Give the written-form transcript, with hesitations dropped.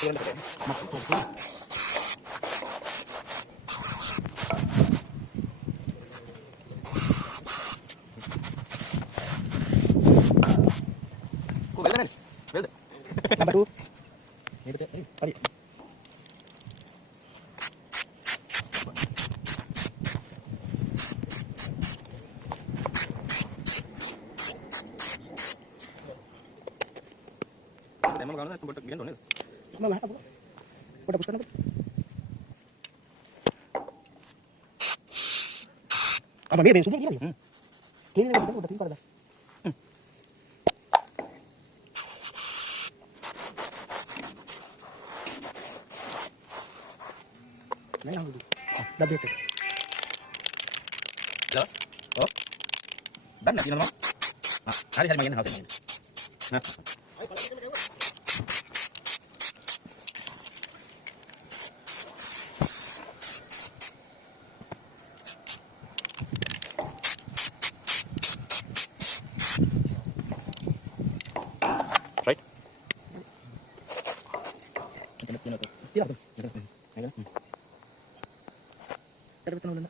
Number 2. Ini betul. Ini kali. Emang kalau itu botak bikin dong. Mana apa? Udah puskan apa? Apa dia bensunya gini ya? Ini udah timpal dah. Nah, yang dulu. Dah betul. Halo? Oh? Dan nak gimana? Ah, hari-hari main house ini. Nah. Right? Tidak betul. Ada betul.